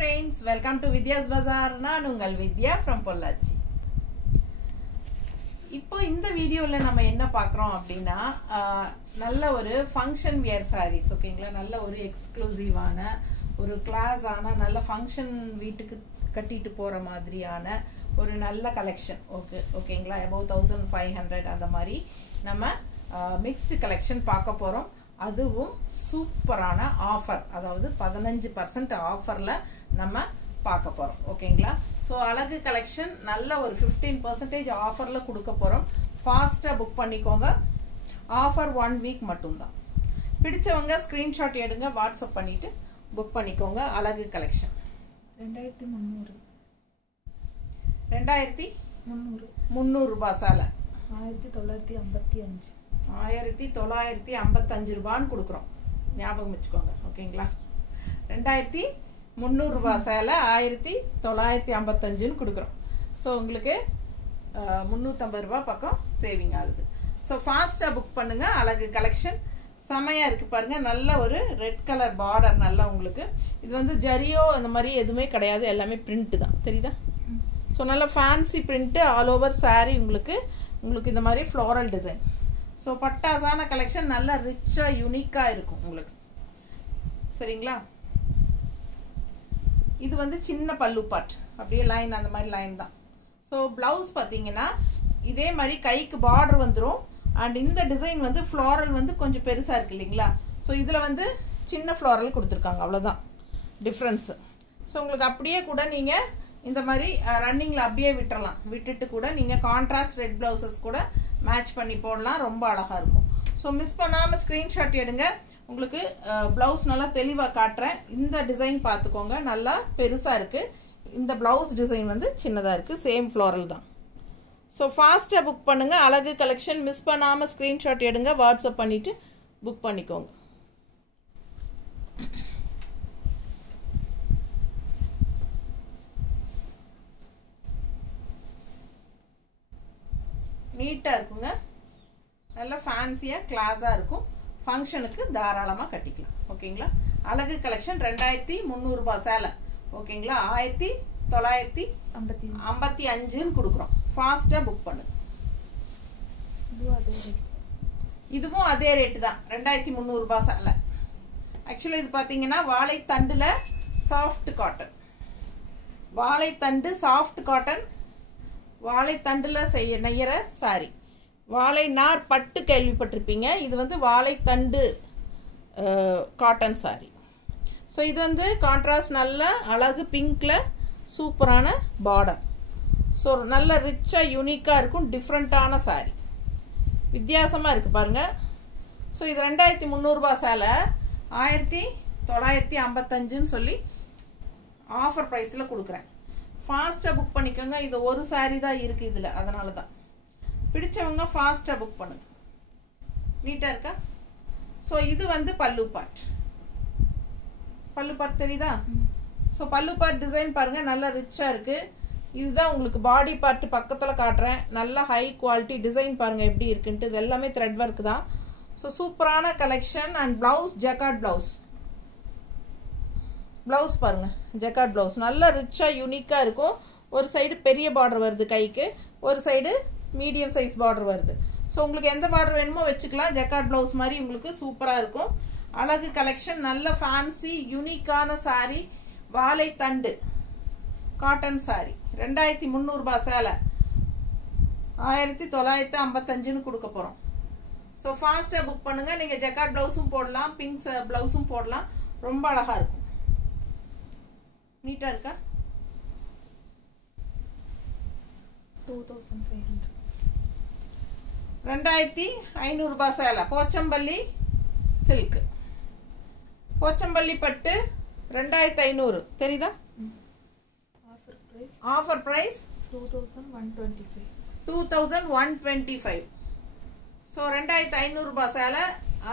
friends, welcome to Vidya's Bazaar. நான் உங்கள் வித்யா from Pollachi. இப்போ இந்த வீடியோல நம்ம என்ன பார்க்கறோம் அப்படினா நல்ல ஒரு ஃபங்க்ஷன் வியர் sarees ஓகேங்களா. நல்ல ஒரு எக்ஸ்க்ளூசிவான ஒரு கிளாஸ் ஆன நல்ல ஃபங்க்ஷன் வீட்டுக்கு கட்டிட்டு போற மாதிரியான ஒரு நல்ல கலெக்ஷன் ஓகேங்களா. above 1500 அந்த மாதிரி நம்ம மிக்ஸ்டு கலெக்ஷன் பார்க்க போறோம். அதுவும் சூப்பரான ஆஃபர், அதாவது 15% ஆஃபர்ல நம்ம பார்க்க போறோம் ஓகேங்களா. ஸோ அழகு கலெக்ஷன் நல்ல ஒரு 15% ஆஃபர்ல கொடுக்க போறோம். ஃபாஸ்டா புக் பண்ணிக்கோங்க. ஆஃபர் 1 வீக் மட்டும்தான். பிடிச்சவங்க ஸ்கிரீன்ஷாட் எடுங்க, வாட்ஸ்அப் பண்ணிட்டு புக் பண்ணிக்கோங்க. அழகு கலெக்ஷன் 2300 ரூபாய் சாலை 1955 ரூபான்னு கொடுக்குறோம். ஞாபகம் வச்சுக்கோங்க ஓகேங்களா. 2300 ரூபாய் சேலை 1955 கொடுக்குறோம். ஸோ உங்களுக்கு 350 ரூபாய் பக்கம் சேவிங் ஆகுது. ஸோ ஃபாஸ்ட்டாக புக் பண்ணுங்க. அழகு கலெக்ஷன் செமையா இருக்கு பாருங்க. நல்ல ஒரு ரெட் கலர் பார்டர், நல்லா உங்களுக்கு இது வந்து ஜரியோ அந்த மாதிரி எதுவுமே கிடையாது, எல்லாமே பிரிண்ட் தான், தெரியுதா. ஸோ நல்ல fancy print all over sorry. உங்களுக்கு இந்த மாதிரி ஃப்ளோரல் டிசைன். ஸோ பட்டாசான கலெக்ஷன் நல்லா ரிச்சா யூனிக்கா இருக்கும் உங்களுக்கு, சரிங்களா. இது வந்து சின்ன பல்லு பார்ட், அப்படியே லைன் அந்த மாதிரி லைன் தான். ஸோ பிளவுஸ் பார்த்தீங்கன்னா இதே மாதிரி கைக்கு பார்டர் வந்துடும். அண்ட் இந்த டிசைன் வந்து ஃப்ளோரல் வந்து கொஞ்சம் பெருசா இருக்கு இல்லைங்களா. ஸோ இதில் வந்து சின்ன ஃப்ளோரல் கொடுத்துருக்காங்க, அவ்வளோதான் டிஃப்ரென்ஸு. ஸோ உங்களுக்கு அப்படியே கூட நீங்கள் இந்த மாதிரி ரன்னிங்கில் அப்படியே விட்டுட்டு கூட நீங்கள் கான்ட்ராஸ்ட் ரெட் பிளவுசஸ் கூட மேட்ச் பண்ணி போடலாம், ரொம்ப அழகாக இருக்கும். ஸோ மிஸ் பண்ணாமல் ஸ்க்ரீன்ஷாட் எடுங்க. உங்களுக்கு பிளவுஸ் நல்லா தெளிவாக காட்டுறேன். இந்த டிசைன் பார்த்துக்கோங்க, நல்லா பெருசாக இருக்குது. இந்த பிளவுஸ் டிசைன் வந்து சின்னதாக இருக்குது, சேம் ஃப்ளோரல் தான். ஸோ ஃபாஸ்ட்டாக புக் பண்ணுங்கள். அழகு கலெக்ஷன் மிஸ் பண்ணாமல் ஸ்க்ரீன்ஷாட் எடுங்க, வாட்ஸ்அப் பண்ணிவிட்டு புக் பண்ணிக்கோங்க. நீட்டாக இருக்குங்க, நல்லா ஃபேன்சியாக கிளாஸாக இருக்கும். ஃபங்க்ஷனுக்கு தாராளமாக கட்டிக்கலாம் ஓகேங்களா. அழகு கலெக்ஷன் 2300 ரூபாய் சேலை ஓகேங்களா. 1955 கொடுக்குறோம். ஃபாஸ்ட்டாக புக் பண்ணுங்க. இதுவும் அதே ரேட்டு தான், 2300 ரூபாய் சேலை. ஆக்சுவலி இது பார்த்தீங்கன்னா வாழைத்தண்டில் சாஃப்ட் காட்டன், வாழைத்தண்டு சாஃப்ட் காட்டன், வாழைத்தண்டுல நெய்யற சாரி. வாழை நார் பட்டு கேள்விப்பட்டிருப்பீங்க, இது வந்து வாழைத்தண்டு காட்டன் சாரி. ஸோ இது வந்து கான்ட்ராஸ்ட் நல்ல அழகு பிங்க்ல சூப்பரான பார்டர். ஸோ நல்ல ரிச்சா யூனிக்கா இருக்கும், டிஃப்ரெண்டான சாரி, வித்தியாசமா இருக்கு பாருங்க. ஸோ இது 2300 ரூபாய் சேலை 1955 சொல்லி ஆஃபர் பிரைஸ்ல கொடுக்குறேன். ஃபாஸ்ட்டாக புக் பண்ணிக்கோங்க. இது ஒரு சாரி தான் இருக்கு இதில், அதனால தான். பிடிச்சவங்க ஃபாஸ்ட்டாக புக் பண்ணுங்க. நீட்டாக இருக்கா. ஸோ இது வந்து பல்லு பார்ட், தெரியுதா. ஸோ பல்லு பார்ட் டிசைன் பாருங்க, நல்லா ரிச்சாக இருக்கு. இதுதான் உங்களுக்கு பாடி பார்ட் பக்கத்தில் காட்டுறேன். நல்ல ஹை குவாலிட்டி டிசைன் பாருங்க எப்படி இருக்குன்ட்டு. இது எல்லாமே த்ரெட் ஒர்க் தான். ஸோ சூப்பரான collection. And blouse jacquard blouse பாருங்க, ஜக்கார்ட் பிளவுஸ் நல்ல ரிச்சா யூனிக்கா இருக்கும். ஒரு சைடு பெரிய பார்டர் வருது கைக்கு, ஒரு சைடு மீடியம் சைஸ் பார்டர் வருது. ஸோ உங்களுக்கு எந்த பார்டர் வேணுமோ வச்சுக்கலாம். ஜக்கார்ட் பிளவுஸ் மாதிரி உங்களுக்கு சூப்பரா இருக்கும். அழகு கலெக்ஷன் நல்ல ஃபேன்சி யூனிக்கான சாரி, வாழைத்தண்டு காட்டன் சாரி 2300 ரூபாய் சேலை 1955 கொடுக்க போறோம். ஸோ ஃபாஸ்டா புக் பண்ணுங்க. நீங்க ஜக்கார்ட் பிளவுஸும் போடலாம், பிங்க் பிளவுஸும் போடலாம், ரொம்ப அழகா இருக்கும். நீட்டா இருக்கா. 2500 ரூபாய் சேலை போச்சம்பள்ளி சில்க், போச்சம்பள்ளி பட்டு 2500 தெரியுதா. Offer price 2125. ஸோ 2500 ரூபாய் சேலை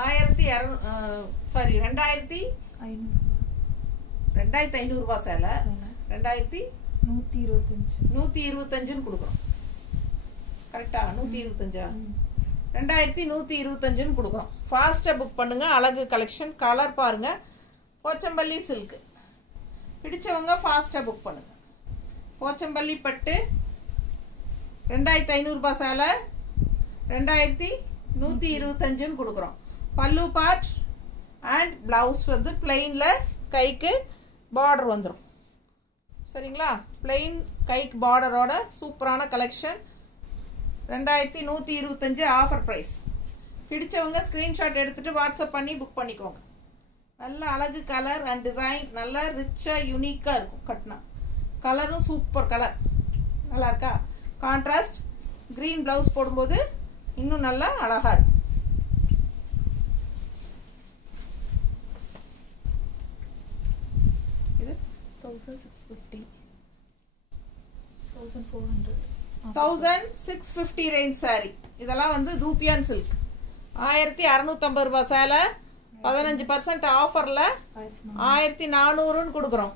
2500 ரூபாய் சேலை 2125 கொடுக்குறோம். கரெக்டா 125 2125 கொடுக்குறோம். ஃபாஸ்டா புக் பண்ணுங்க. அழகு கலெக்ஷன் கலர் பாருங்க, போச்சம்பள்ளி சில்க் பிடிச்சவங்க ஃபாஸ்ட்டாக புக் பண்ணுங்க. போச்சம்பள்ளி பட்டு 2500 ரூபாய் சேலை 2125 கொடுக்குறோம். பல்லு பார்ட் அண்ட் பிளவுஸ் வந்து பிளெயினில் கைக்கு பார்டர் வந்துடும். சரிங்களா? பிளெயின் கைக்கு பார்டரோட சூப்பரான கலெக்ஷன் 2125 ஆஃபர் ப்ரைஸ். பிடிச்சவங்க ஸ்க்ரீன்ஷாட் எடுத்துகிட்டு வாட்ஸ்அப் பண்ணி புக் பண்ணிக்கோங்க. நல்ல அழகு கலர் அண்ட் டிசைன், நல்ல ரிச்சாக யூனிக்காக இருக்கும். கட்டினா கலரும் சூப்பர் கலர், நல்லா இருக்கா? கான்ட்ராஸ்ட் க்ரீன் ப்ளவுஸ் போடும்போது இன்னும் நல்லா அழகாக இருக்கும். இது 1650 1400 1650 ரேஞ்ச் சாரி. இதெல்லாம் வந்து தூப்பியான் சில்க் 1650 ரூபாய் சேலை 15% ஆஃபர்ல 1400 கொடுக்குறோம்.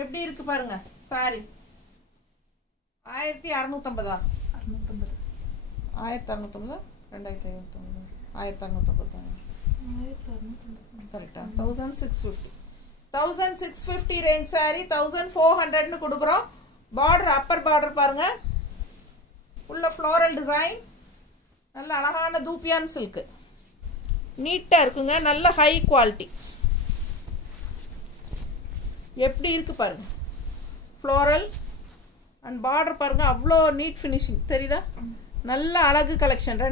எப்படி இருக்கு பாருங்க சாரி. 1650 650 1650 2550 1650 கரெக்டா? 1650 ரேஞ்ச் சாரி 1400 கொடுக்குறோம். பார்டர் அப்பர் பார்டர் பாருங்க, உள்ள ஃப்ளோரல் டிசைன், நல்ல அழகான தூப்பியான் சில்க், நீட்டா இருக்குங்க. நல்ல ஹை குவாலிட்டி. எப்படி இருக்கு பாருங்க. ஃப்ளோரல் அண்ட் பார்டர் பாருங்க, அவ்வளோ நீட் ஃபினிஷிங் தெரியுதா? நல்ல அழகு கலெக்ஷன்.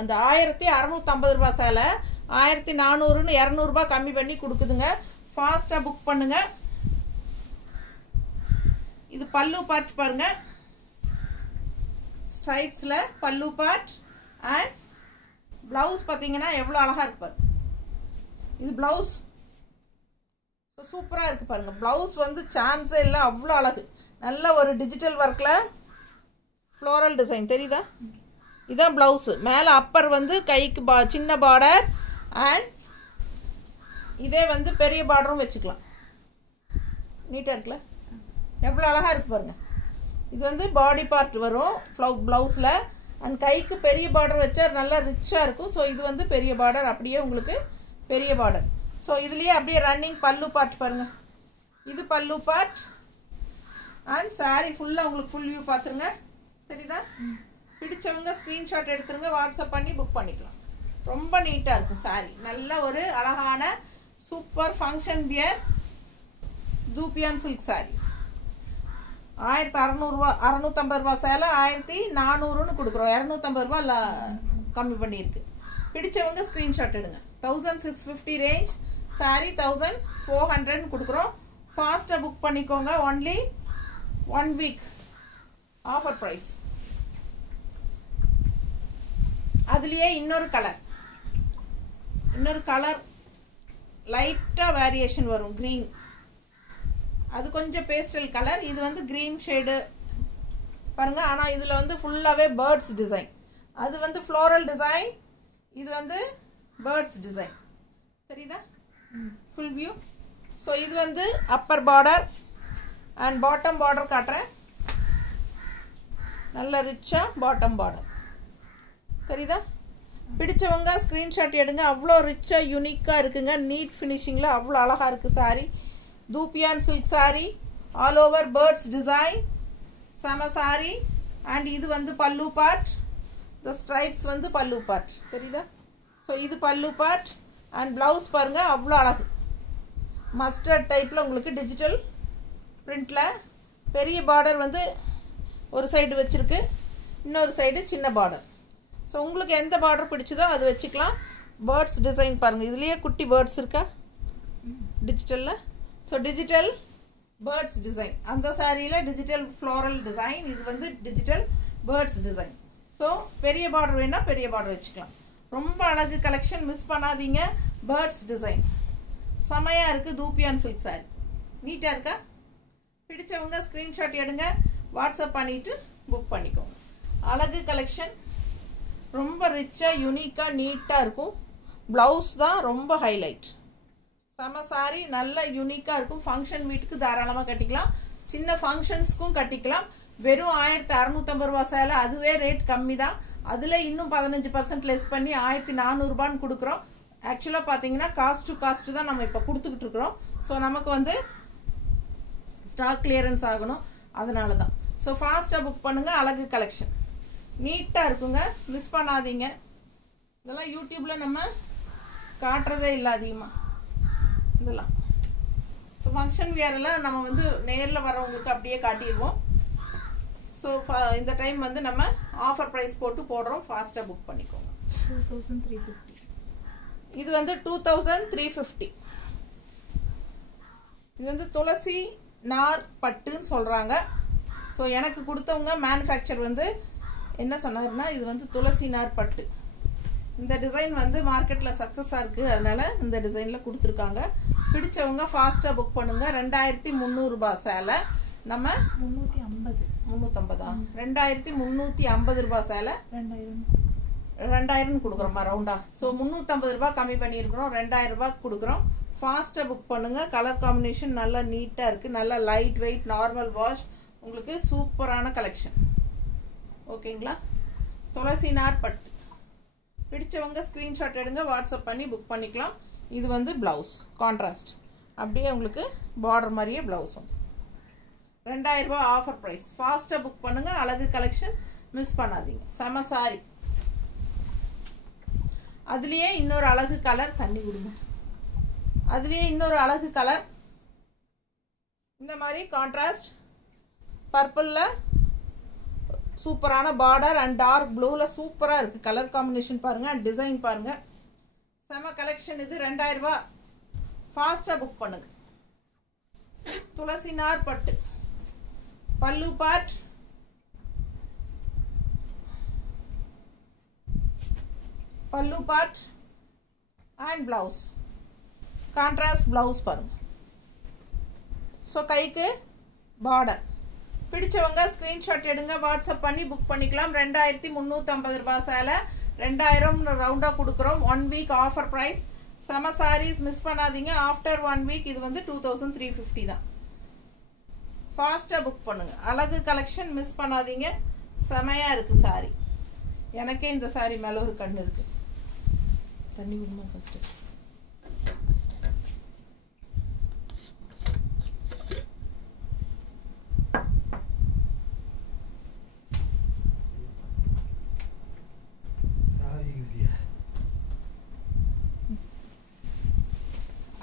அந்த 1650 ரூபாய் சேலை 1400 200 ரூபாய் கம்மி பண்ணி கொடுக்குதுங்க. ஃபாஸ்டா புக் பண்ணுங்க. இது பல்லு பார்ட் பாருங்க, ஸ்ட்ரைப்ஸ்ல பல்லு பார்ட் அண்ட் பிளவுஸ் பாத்தீங்கன்னா எவ்வளவு அழகா இருக்கு பாருங்க. இது பிளவுஸ் சூப்பரா இருக்கு பாருங்க. பிளவுஸ் வந்து சான்ஸே இல்லை, அவ்வளோ அழகு. நல்ல ஒரு டிஜிட்டல் ஒர்க்ல ஃப்ளோரல் டிசைன் தெரியுதா? இதான் பிளவுஸ். மேல அப்பர் வந்து கைக்கு சின்ன பார்டர் அண்ட் இதே வந்து பெரிய பார்டரும் வச்சுக்கலாம். நீட்டா இருக்குல்ல? எவ்வளோ அழகா இருக்கு பாருங்க. இது வந்து பாடி பார்ட் வரும் பிளவுஸ்ல அண்ட் கைக்கு பெரிய பார்டர் வச்சா நல்லா ரிச்சா இருக்கும். ஸோ இது வந்து பெரிய பார்டர், அப்படியே உங்களுக்கு பெரிய பார்டர். ஸோ இதுலயே அப்படியே ரன்னிங் பல்லு பார்ட் பாருங்க. இது பல்லு பார்ட் அண்ட் சாரி ஃபுல்லா உங்களுக்கு ஃபுல் வியூ பாத்துருங்க. தெரியுதா? பிடிச்சவங்க ஸ்கிரீன்ஷாட் எடுத்துருங்க, வாட்ஸ்அப் பண்ணி புக் பண்ணிக்கலாம். ரொம்ப நீட்டா இருக்கும் சாரி. நல்ல ஒரு அழகான சூப்பர் ஃபங்க்ஷன் வியர் தூப்பியான் சில்க் சாரீஸ். 1650 ரூபாய் சேலை 1400 கொடுக்குறோம். 250 ரூபாய் கம்மி பண்ணியிருக்கு. பிடிச்சவங்க ஸ்கிரீன்ஷாட் எடுங்க. 1650 ரேஞ்ச் சாரி 1400 கொடுக்குறோம். ஃபாஸ்டா புக் பண்ணிக்கோங்க. Only 1 week offer price. அதுலயே இன்னொரு கலர் லைட்டா வேரியேஷன் வரும். கிரீன், அது கொஞ்சம் பேஸ்டல் கலர். இது வந்து கிரீன் ஷேடு பாருங்க. ஆனா இதுல வந்து ஃபுல்லாவே பேர்ட்ஸ் டிசைன். அது வந்து ஃப்ளோரல் டிசைன், இது வந்து பேர்ட்ஸ் டிசைன். தெரியுதா? Full view. ஸோ இது வந்து Appar border and bottom border காட்டுறேன். நல்ல ரிச்சா பாட்டம் பார்டர் தெரியுதா? பிடிச்சவங்க ஸ்கிரீன்ஷாட் எடுங்க. அவ்வளோ ரிச்சா யூனிக்கா இருக்குங்க. நீட் ஃபினிஷிங்ல அவ்வளோ அழகா இருக்கு sorry. தூப்பியான் silk sorry, all over birds design, சம சாரி. அண்ட் இது வந்து பல்லு பார்ட், இந்த ஸ்ட்ரைப்ஸ் வந்து பல்லு பார்ட் தெரியுதா? ஸோ இது பல்லு பார்ட் அண்ட் பிளவுஸ் பாருங்க, அவ்வளோ அழகு. மஸ்டர்ட் டைப்ல உங்களுக்கு டிஜிட்டல் பிரிண்ட்ல பெரிய பார்டர் வந்து ஒரு சைடு வச்சிருக்கு, இன்னொரு சைடு சின்ன பார்டர். ஸோ உங்களுக்கு எந்த பார்டர் பிடிச்சதோ அது வச்சுக்கலாம். பேர்ட்ஸ் டிசைன் பாருங்க, இதுலயே குட்டி பேர்ட்ஸ் இருக்கா டிஜிட்டல்ல. So digital birds design. அந்த சாரியில டிஜிட்டல் ஃப்ளோரல் டிசைன், இது வந்து டிஜிட்டல் பேர்ட்ஸ் டிசைன். ஸோ பெரிய பார்டர் வேணா பெரிய பார்டர் வச்சுக்கலாம். ரொம்ப அழகு கலெக்ஷன், மிஸ் பண்ணாதீங்க. பேர்ட்ஸ் டிசைன் செமையா இருக்கு. தூப்பியான் சில்க் சாரி நீட்டா இருக்கா? பிடிச்சவங்க ஸ்கிரீன்ஷாட் எடுங்க, வாட்ஸ்அப் பண்ணிட்டு புக் பண்ணிக்கோங்க. அழகு கலெக்ஷன் ரொம்ப ரிச்சா யூனிக்கா நீட்டா இருக்கும். பிளவுஸ் தான் ரொம்ப ஹைலைட். சம சாரி நல்ல யூனிக்கா இருக்கும். ஃபங்க்ஷன் வீட்டுக்கு தாராளமா கட்டிக்கலாம், சின்ன ஃபங்க்ஷன்ஸ்க்கும் கட்டிக்கலாம். வெறும் 1650 ரூபாய் சேலை, அதுவே ரேட் கம்மி தான். அதுல இன்னும் 15% லெஸ் பண்ணி 1400 ரூபான்னு கொடுக்குறோம். ஆக்சுவலா பாத்தீங்கன்னா காஸ்ட் டு காஸ்ட் தான் நம்ம இப்ப கொடுத்துக்கிட்டு இருக்கிறோம். ஸோ நமக்கு வந்து ஸ்டாக் கிளியரன்ஸ் ஆகணும், அதனால தான். ஸோ ஃபாஸ்ட்டாக புக் பண்ணுங்க. அழகு கலெக்ஷன் நீட்டாக இருக்குங்க, மிஸ் பண்ணாதீங்க. இதெல்லாம் யூடியூப்ல நம்ம காட்டுறதே இல்லை அதிகமாக இதெல்லாம். ஸோ ஃபங்க்ஷன் வியரெல்லாம் நம்ம வந்து நேரில் வரவங்களுக்கு அப்படியே காட்டிடுவோம். ஸோ இந்த டைம் வந்து நம்ம ஆஃபர் ப்ரைஸ் போட்டு போடுறோம், ஃபாஸ்ட்டாக புக் பண்ணிக்கோங்க. 2350. இது வந்து 2350. இது வந்து துளசி நார் பட்டுன்னு சொல்கிறாங்க. ஸோ எனக்கு கொடுத்தவங்க மேனுஃபேக்சர் வந்து என்ன சொன்னாருன்னா, இது வந்து துளசி நார் பட்டு. இந்த டிசைன் வந்து மார்க்கெட்டில் சக்ஸஸாக இருக்குது, அதனால இந்த டிசைனில் கொடுத்துருக்காங்க. பிடிச்சவங்க ஃபாஸ்ட்டாக புக் பண்ணுங்க. 2300 ரூபாய் சேலை, நம்ம 350. 2350 ரூபாய் சேலை 2000 கொடுக்குறோமா ரவுண்டா. ஸோ 350 ரூபாய் கம்மி பண்ணியிருக்கிறோம், 2000 ரூபாய் கொடுக்குறோம். ஃபாஸ்ட்டாக புக் பண்ணுங்க. கலர் காம்பினேஷன் நல்லா நீட்டாக இருக்குது, நல்லா லைட் வெயிட், நார்மல் வாஷ், உங்களுக்கு சூப்பரான கலெக்ஷன். ஓகேங்களா? துளசி நார் பட்டு பிடிச்சவங்க ஸ்க்ரீன்ஷாட் எடுங்க, வாட்ஸ்அப் பண்ணி புக் பண்ணிக்கலாம். இது வந்து பிளவுஸ் கான்ட்ராஸ்ட், அப்படியே உங்களுக்கு பார்டர் மாதிரியே பிளவுஸ் வந்து 2000 ரூபாய் ஆஃபர் ப்ரைஸ். ஃபாஸ்ட்டாக புக் பண்ணுங்க. அழகு கலெக்ஷன் மிஸ் பண்ணாதீங்க. செம சாரி. அதுலேயே இன்னொரு அழகு கலர், தண்ணி விடுங்க. அதுலேயே இன்னொரு அழகு கலர், இந்த மாதிரி கான்ட்ராஸ்ட் பர்பிளில் சூப்பரான பார்டர் அண்ட் டார்க் ப்ளூவில் சூப்பராக இருக்குது. கலர் காம்பினேஷன் பாருங்கள் அண்ட் டிசைன் பாருங்கள், செம கலெக்ஷன். இது 2000 ரூபாய். ஃபாஸ்ட்டாக புக் பண்ணுங்க. துளசி நார் பட்டு பல்லு பார்ட், பல்லு part and blouse contrast blouse பாருங்க. ஸோ கைக்கு பார்டர். பிடிச்சவங்க ஸ்க்ரீன்ஷாட் எடுங்க, வாட்ஸ்அப் பண்ணி புக் பண்ணிக்கலாம். 2350 ரூபாய் சேலை 2000 ரவுண்டாக கொடுக்குறோம். 1 வீக் ஆஃபர் ப்ரைஸ். செம சாரீஸ் மிஸ் பண்ணாதீங்க. ஆஃப்டர் 1 வீக் இது வந்து 2350 தான். ஃபாஸ்ட்டாக புக் பண்ணுங்க. அழகு கலெக்ஷன் மிஸ் பண்ணாதீங்க. செமையாக இருக்குது சாரி. எனக்கே இந்த சாரி மேலே ஒரு கண்ணு இருக்குது. தண்ணி விடுமா ஃபஸ்ட்டு.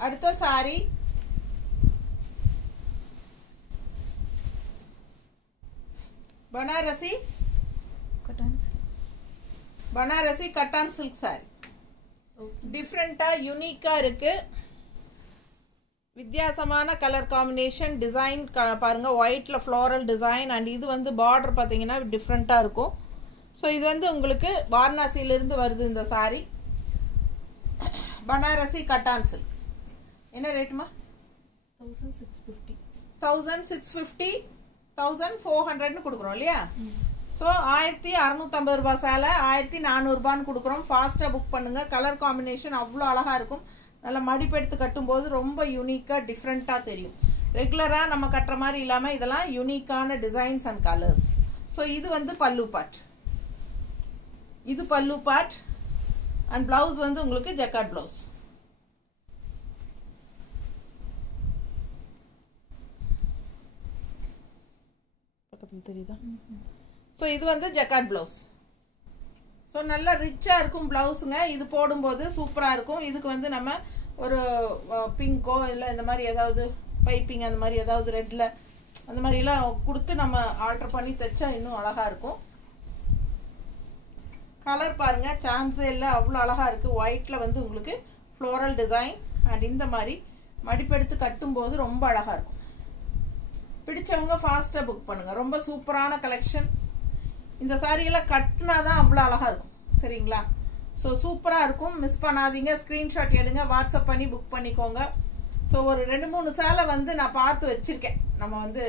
அடுத்த சாரி பனாரசி கட்டான் சில்க் சாரி. டிஃப்ரெண்டா யூனிக்கா இருக்கு, வித்தியாசமான கலர் காம்பினேஷன், டிசைன் பாருங்க, ஒயிட்ல ஃப்ளோரல் டிசைன் அண்ட் இது வந்து பார்டர் பார்த்தீங்கன்னா டிஃப்ரெண்டா இருக்கும். ஸோ இது வந்து உங்களுக்கு வாரணாசியிலிருந்து வருது இந்த சாரி. பனாரசி கட்டான் சில்க். என்ன ரேட்டுமா? 1650. 1650 1400 கொடுக்குறோம் இல்லையா? ஸோ 1650 ரூபாய் சேலை 1400 ரூபான்னு கொடுக்குறோம். ஃபாஸ்ட்டாக புக் பண்ணுங்க. கலர் காம்பினேஷன் அவ்வளோ அழகாக இருக்கும். நல்லா மடிப்பெடுத்து கட்டும்போது ரொம்ப யூனிக்காக டிஃப்ரெண்ட்டாக தெரியும். ரெகுலராக நம்ம கட்டுற மாதிரி இல்லாமல் இதெல்லாம் யூனிக்கான டிசைன்ஸ் அண்ட் கலர்ஸ். ஸோ இது வந்து பல்லு பார்ட். இது பல்லு பார்ட் அண்ட் பிளவுஸ் வந்து உங்களுக்கு ஜக்கார்ட் பிளவுஸ். பக்கத்தில் தெரியுதா? ஸோ இது வந்து ஜக்கார்ட் பிளவுஸ். ஸோ நல்லா ரிச்சாக இருக்கும் பிளவுஸுங்க. இது போடும்போது சூப்பராக இருக்கும். இதுக்கு வந்து நம்ம ஒரு பிங்கோ இல்லை இந்த மாதிரி ஏதாவது பைப்பிங் அந்த மாதிரி ஏதாவது ரெட்டில் அந்த மாதிரிலாம் கொடுத்து நம்ம ஆல்டர் பண்ணி தைச்சா இன்னும் அழகாக இருக்கும். கலர் பாருங்கள், சான்ஸே இல்லை, அவ்வளோ அழகாக இருக்குது. ஒயிட்டில் வந்து உங்களுக்கு ஃப்ளோரல் டிசைன் அண்ட் இந்த மாதிரி மடிப்பெடுத்து கட்டும்போது ரொம்ப அழகாக இருக்கும். பிடிச்சவங்க ஃபாஸ்ட்டாக புக் பண்ணுங்கள். ரொம்ப சூப்பரான கலெக்ஷன். இந்த சாரியெல்லாம் கட்டினா தான் அவ்வளோ அழகாக இருக்கும். சரிங்களா? ஸோ சூப்பராக இருக்கும், மிஸ் பண்ணாதீங்க. ஸ்க்ரீன்ஷாட் எடுங்க, வாட்ஸ்அப் பண்ணி புக் பண்ணிக்கோங்க. ஸோ ஒரு 2-3 சேலை வந்து நான் பார்த்து வச்சுருக்கேன். நம்ம வந்து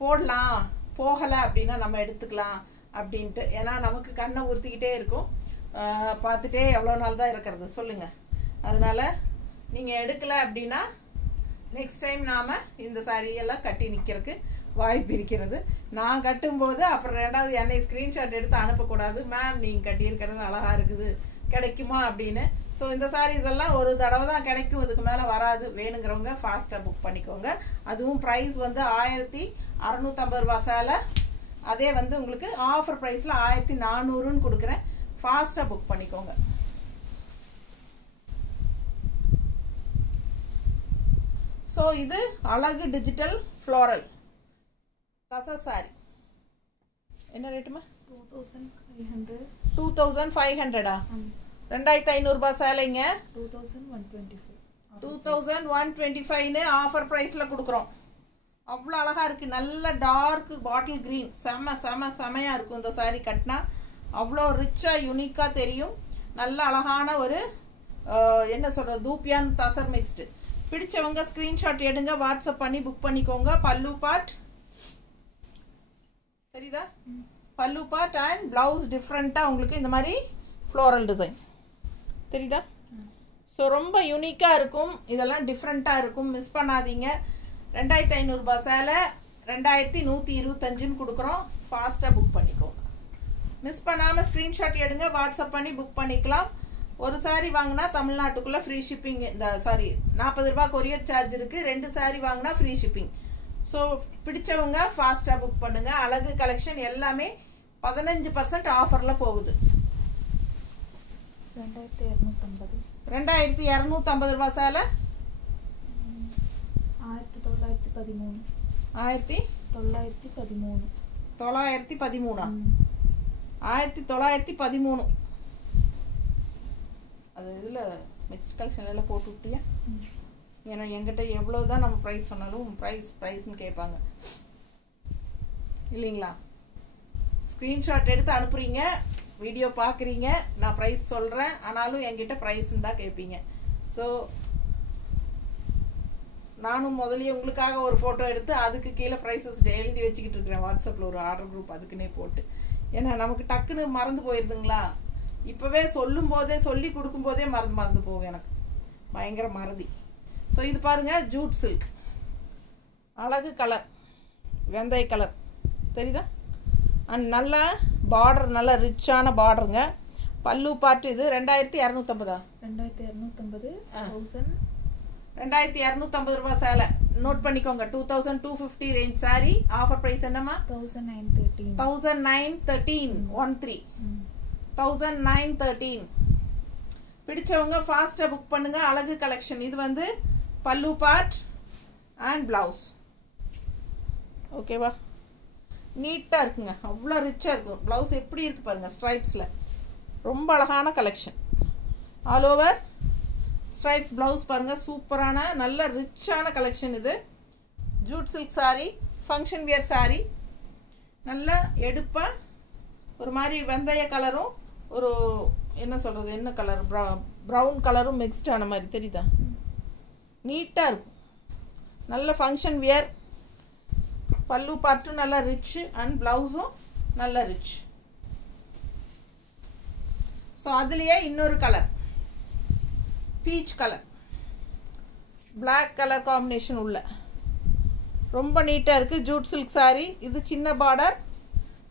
போடலாம், போகலை அப்படின்னா நம்ம எடுத்துக்கலாம் அப்படின்ட்டு. ஏன்னா நமக்கு கண்ணை உறுத்திக்கிட்டே இருக்கும், பார்த்துட்டே எவ்வளோ நாள் தான் இருக்கிறது சொல்லுங்கள். அதனால் நீங்கள் எடுக்கலை அப்படின்னா நெக்ஸ்ட் டைம் நாம் இந்த சாரியெல்லாம் கட்டி நிற்கிறதுக்கு வாய்ப்பு இருக்கிறது. நான் கட்டும்போது அப்புறம் 2வது என்னை ஸ்க்ரீன்ஷாட் எடுத்து அனுப்பக்கூடாது, மேம் நீங்கள் கட்டியிருக்கிறது அழகாக இருக்குது கிடைக்குமா அப்படின்னு. ஸோ இந்த சாரீஸ் எல்லாம் ஒரு தடவை தான் கிடைக்கும், இதுக்கு மேலே வராது. வேணுங்கிறவங்க ஃபாஸ்ட்டாக புக் பண்ணிக்கோங்க. அதுவும் ப்ரைஸ் வந்து 1650 ரூபா சேலை. அதே வந்து உங்களுக்கு ஆஃபர் ப்ரைஸில் 1400ன்னு கொடுக்குறேன். ஃபாஸ்ட்டாக புக் பண்ணிக்கோங்க. ஸோ இது அழகு டிஜிட்டல் ஃப்ளோரல் தசர் சாரி. என்ன ரேட்டுமா? 2500. 2500-ஆ? 2500 ரூபாய் சேலைங்க. 2125 ஆஃபர் பிரைஸ்ல கொடுக்குறோம். அவ்வளோ அழகா இருக்கு. நல்ல டார்க் பாட்டில் கிரீன். செமையா இருக்கும் இந்த சாரி கட்டினா. அவ்வளோ ரிச்சா யூனிக்கா தெரியும். நல்ல அழகான ஒரு என்ன சொல்றது, தூப்பியான் தசர் மிக்ஸ்டு. பிடிச்சவங்க ஸ்கிரீன்ஷாட் எடுங்க, வாட்ஸ்அப் பண்ணி புக் பண்ணிக்கோங்க. பல்லு பார்ட் சரிதா? பல்லு பார்ட் அண்ட் பிளவுஸ் டிஃப்ரெண்டா உங்களுக்கு இந்த மாதிரி ஃப்ளோரல் டிசைன் தெரியுதா? ஸோ ரொம்ப யூனிக்காக இருக்கும். இதெல்லாம் டிஃப்ரெண்ட்டாக இருக்கும், மிஸ் பண்ணாதீங்க. 2500 ரூபாய் சேலை 2125ன்னு கொடுக்குறோம். ஃபாஸ்ட்டாக புக் பண்ணிக்கோங்க. மிஸ் பண்ணாமல் ஸ்க்ரீன்ஷாட் எடுங்க, வாட்ஸ்அப் பண்ணி புக் பண்ணிக்கலாம். ஒரு சாரீ வாங்கினா தமிழ்நாட்டுக்குள்ளே ஃப்ரீ ஷிப்பிங். இந்த சாரி 40 ரூபாய் கொரியர் சார்ஜ் இருக்குது. 2 சாரீ வாங்கினா ஃப்ரீ ஷிப்பிங். ஸோ பிடிச்சவங்க ஃபாஸ்ட்டாக புக் பண்ணுங்க. அழகு கலெக்ஷன் எல்லாமே 15% ஆஃபரில் போகுது. 2250 ரூபாய் சேலை 1913. 1913 அது இதில் மிக்ஸ்ட் கலெக்ஷன்ல போட்டு விட்டியா? ஏன்னா எங்கிட்ட எவ்வளோதான் நம்ம ப்ரைஸ் சொன்னாலும் ப்ரைஸ்ன்னு கேட்பாங்க இல்லைங்களா? ஸ்க்ரீன்ஷாட் எடுத்து அனுப்புறீங்க, வீடியோ பார்க்குறீங்க, நான் ப்ரைஸ் சொல்கிறேன், ஆனாலும் என்கிட்ட ப்ரைஸ்ன்னு தான் கேட்பீங்க. ஸோ நானும் முதலியே உங்களுக்காக ஒரு ஃபோட்டோ எடுத்து அதுக்கு கீழே ப்ரைஸஸ் எழுதி வச்சுக்கிட்டு இருக்கிறேன். வாட்ஸ்அப்பில் ஒரு ஆர்டர் குரூப் அதுக்குன்னே போட்டு. ஏன்னா நமக்கு டக்குன்னு மறந்து போயிருதுங்களா? இப்போவே சொல்லும் போதே சொல்லி கொடுக்கும் போதே மறந்து போகும். எனக்கு பயங்கர மறதி. ஸோ இது பாருங்க, ஜூட் சில்க் அழகு கலர், வெந்தய கலர் தெரியுதா? அண்ட் நல்லா பார்டர், நல்ல ரிச்சான பார்டருங்க. பல்லு பாட்டு இது 2250. 2250 ரூபாய் சேலை. நோட் பண்ணிக்கோங்க. 2250 ரேஞ்ச் சாரி. ஆஃபர் பிரைஸ் என்னமா? 1913. பிடிச்சவங்க ஃபாஸ்டா புக் பண்ணுங்க. அழகு கலெக்ஷன். இது வந்து பல்லு பார்ட் அண்ட் பிளவுஸ். ஓகேவா? நீட்டா இருக்குங்க, அவ்வளோ ரிச்சா இருக்கும். பிளவுஸ் எப்படி இருக்கு பாருங்க, ஸ்ட்ரைப்ஸ்ல. ரொம்ப அழகான collection. All over stripes blouse பாருங்க, சூப்பரான நல்ல ரிச்சான கலெக்ஷன். இது Jude silk sorry, function wear sorry. நல்லா எடுப்பா ஒரு மாதிரி வெந்தய கலரும் ஒரு என்ன சொல்றது, என்ன கலர், ப்ரௌன் கலரும் மிக்ஸ்ட் ஆன மாதிரி தெரியுதா? நீட்டா இருக்கும். நல்ல ஃபங்க்ஷன் வியர். பல்லு பார்ட்டும் நல்லா ரிச் அண்ட் பிளவுஸும் நல்லா ரிச். ஸோ அதுலேயே இன்னொரு colour, peach colour, black colour combination உள்ள ரொம்ப நீட்டாக இருக்குது. Jute silk sari. இது சின்ன பார்டர்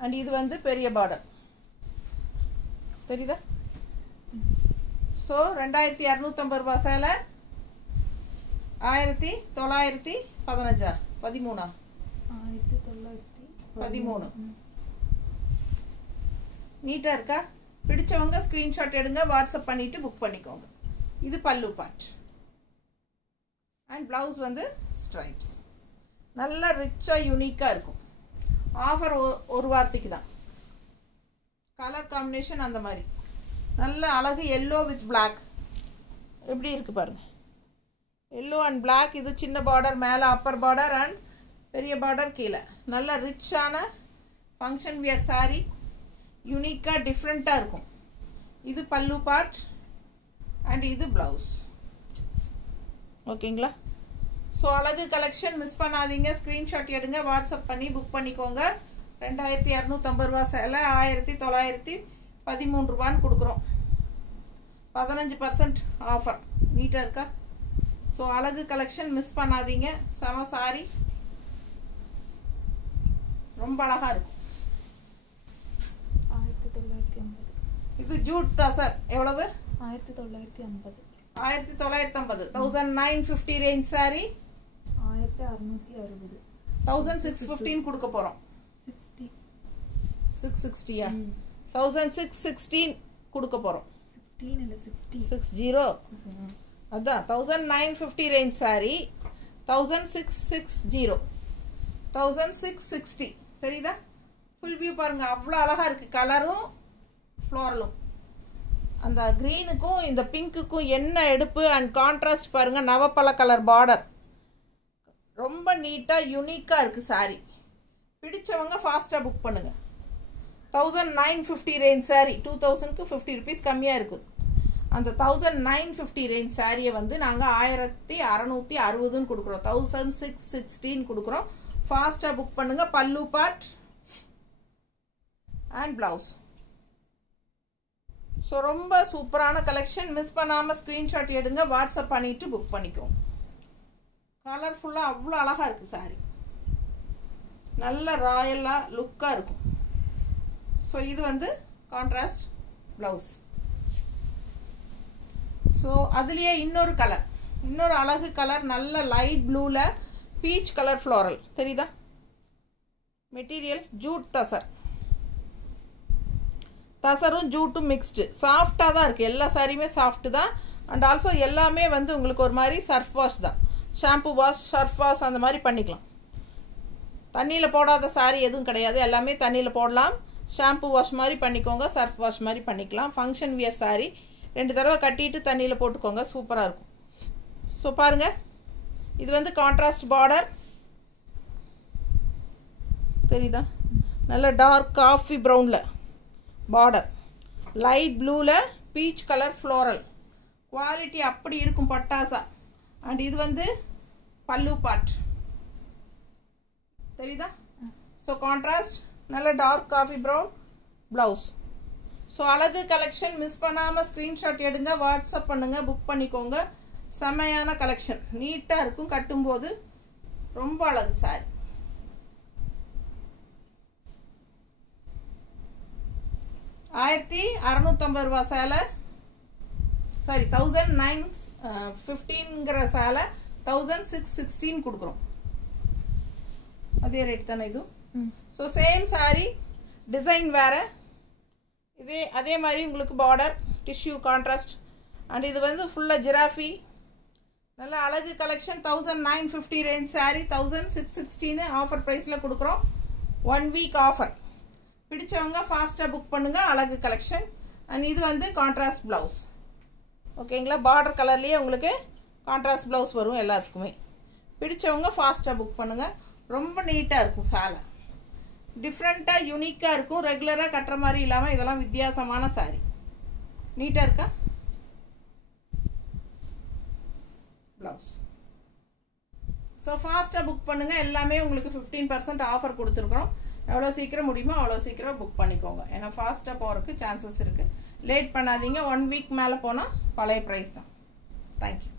அண்ட் இது வந்து பெரிய பார்டர் தெரியுதா? ஸோ 2250 ரூபாய் சேலை 1913. நீட்டா இருக்கா? பிடிச்சவங்க ஸ்கிரீன்ஷாட் எடுங்க, வாட்ஸ்அப் பண்ணிட்டு புக் பண்ணிக்கோங்க. இது பல்லு பார்ட் அண்ட் பிளவுஸ் வந்து ஸ்ட்ரைப்ஸ். நல்ல ரிச்சா யூனிக்கா இருக்கும். ஆஃபர் ஒரு வாரத்துக்கு தான். கலர் காம்பினேஷன் அந்த மாதிரி நல்ல அழகு. எல்லோ வித் பிளாக் எப்படி இருக்கு பாருங்க. Yellow and black. இது சின்ன பார்டர் மேலே, அப்பர் பார்டர் அண்ட் பெரிய பார்டர் கீழே. நல்ல ரிச்சான ஃபங்க்ஷன் வியர் சாரி. யூனிக்காக டிஃப்ரெண்ட்டாக இருக்கும். இது பல்லு பார்ட் அண்ட் இது பிளவுஸ். ஓகேங்களா? ஸோ அழகு கலெக்ஷன் மிஸ் பண்ணாதீங்க. ஸ்க்ரீன்ஷாட் எடுங்க, வாட்ஸ்அப் பண்ணி புக் பண்ணிக்கோங்க. 2250 ரூபா சேலை 1913 ரூபான்னு கொடுக்குறோம். 15% ஆஃபர். நீட்டாக இருக்கா? ஸோ அழகு கலெக்ஷன் மிஸ் பண்ணாதீங்க. செம சாரி, ரொம்ப அழகா இருக்கும். இது ஜூட் தசர் எவ்வளவு 1950 1950 1950 ரேஞ்ச் saree 1660 1615 கொடுக்க போறோம் 60 660 யா 1616 கொடுக்க போறோம் 16 இல்ல 60 60 அதான் 1950 ரேஞ்ச் saree 1660 1660 தெரியுதா ஃபுல் வியூ பாருங்க அவ்வளோ அழகா இருக்கு கலரும் ஃப்ளோரலும் அந்த கிரீனுக்கும் இந்த பிங்க்குக்கும் என்ன எடுப்பு அண்ட் கான்ட்ராஸ்ட் பாருங்க நவப்பழ கலர் பார்டர் ரொம்ப நீட்டாக யூனிக்காக இருக்குது சாரீ பிடிச்சவங்க ஃபாஸ்ட்டாக புக் பண்ணுங்க 1950 ரேஞ்ச் சாரீ 2000க்கு 50 rupees கம்மியாக இருக்குது அந்த 1950 ரேஞ்ச் சாரியை வந்து நாங்கள் 1660ன்னு கொடுக்குறோம் 1616 கொடுக்குறோம் ஃபாஸ்ட்டாக புக் பண்ணுங்க பல்லு பார்ட் அண்ட் பிளவுஸ் ஸோ ரொம்ப சூப்பரான கலெக்ஷன் மிஸ் பண்ணாமல் ஸ்க்ரீன்ஷாட் எடுங்க வாட்ஸ்அப் பண்ணிவிட்டு புக் பண்ணிக்கோங்க கலர்ஃபுல்லாக அவ்வளோ அழகாக இருக்குது சாரி நல்ல ராயலாக லுக்காக இருக்கும் ஸோ இது வந்து கான்ட்ராஸ்ட் ப்ளவுஸ் ஸோ அதுலேயே இன்னொரு கலர் இன்னொரு அழகு கலர் நல்ல லைட் ப்ளூவில் பீச் கலர் ஃப்ளோரல் தெரியுதா மெட்டீரியல் ஜூட் தசர் தசரும் ஜூட்டும் மிக்ஸ்டு சாஃப்டாக தான் இருக்குது எல்லா சாரியுமே சாஃப்ட்டு தான் அண்ட் ஆல்சோ எல்லாமே வந்து உங்களுக்கு ஒரு மாதிரி சர்ஃப் வாஷ் தான் ஷாம்பு வாஷ் சர்ஃப் வாஷ் அந்த மாதிரி பண்ணிக்கலாம் தண்ணியில் போடாத சாரி எதுவும் கிடையாது எல்லாமே தண்ணியில் போடலாம் ஷாம்பு வாஷ் மாதிரி பண்ணிக்கோங்க சர்ஃப் வாஷ் மாதிரி பண்ணிக்கலாம் ஃபங்க்ஷன் வியர் சாரி 2 தடவை கட்டிட்டு தண்ணியில் போட்டுக்கோங்க சூப்பராக இருக்கும் ஸோ பாருங்கள் இது வந்து கான்ட்ராஸ்ட் பார்டர் தெரியுதா நல்ல டார்க் காஃபி ப்ரௌனில் பார்டர் லைட் ப்ளூவில் பீச் கலர் ஃப்ளோரல் குவாலிட்டி அப்படி இருக்கும் பட்டாசா அண்ட் இது வந்து பல்லு பார்ட் தெரியுதா ஸோ கான்ட்ராஸ்ட் நல்ல dark coffee brown blouse so அழகு கலெக்ஷன் மிஸ் பண்ணாமல் ஸ்க்ரீன்ஷாட் எடுங்க வாட்ஸ்அப் பண்ணுங்கள் புக் பண்ணிக்கோங்க செம்மையான கலெக்ஷன் நீட்டாக இருக்கும் கட்டும்போது ரொம்ப அழகு சாரி ₹1650 சேலை சாரி 1915ங்கிற சேலை 1616 கொடுக்குறோம் அதே ரேட் தானே இது ஸோ சேம் சாரி டிசைன் வேறு அதே மாதிரி உங்களுக்கு பார்டர் டிஷ்யூ கான்ட்ராஸ்ட் அண்ட் இது வந்து ஃபுல்லாக ஜிராஃபி நல்ல அழகு கலெக்ஷன் 1950 ரேஞ்ச் சாரி 1616 ஆஃபர் ப்ரைஸில் கொடுக்குறோம் 1 வீக் ஆஃபர் பிடிச்சவங்க ஃபாஸ்ட்டாக புக் பண்ணுங்கள் அழகு கலெக்ஷன் அண்ட் இது வந்து கான்ட்ராஸ்ட் ப்ளவுஸ் ஓகேங்களா பார்டர் கலர்லேயே உங்களுக்கு கான்ட்ராஸ்ட் ப்ளவுஸ் வரும் எல்லாத்துக்குமே பிடிச்சவங்க ஃபாஸ்ட்டாக புக் பண்ணுங்கள் ரொம்ப நீட்டாக இருக்கும் சாலை டிஃப்ரெண்ட்டாக யூனிக்காக இருக்கும் ரெகுலராக கட்டுற மாதிரி இல்லாமல் இதெல்லாம் வித்தியாசமான சாரி நீட்டாக இருக்கா ப்ளவுஸ் ஸோ ஃபாஸ்ட்டாக புக் பண்ணுங்கள் எல்லாமே உங்களுக்கு 15% ஆஃபர் கொடுத்துருக்குறோம் எவ்வளோ சீக்கிரம் முடியுமோ அவ்வளோ சீக்கிரம் புக் பண்ணிக்கோங்க ஏன்னா ஃபாஸ்ட்டாக போகிறதுக்கு சான்சஸ் இருக்குது லேட் பண்ணாதீங்க 1 வீக் மேலே போனால் பழைய ப்ரைஸ் தான் தேங்க்யூ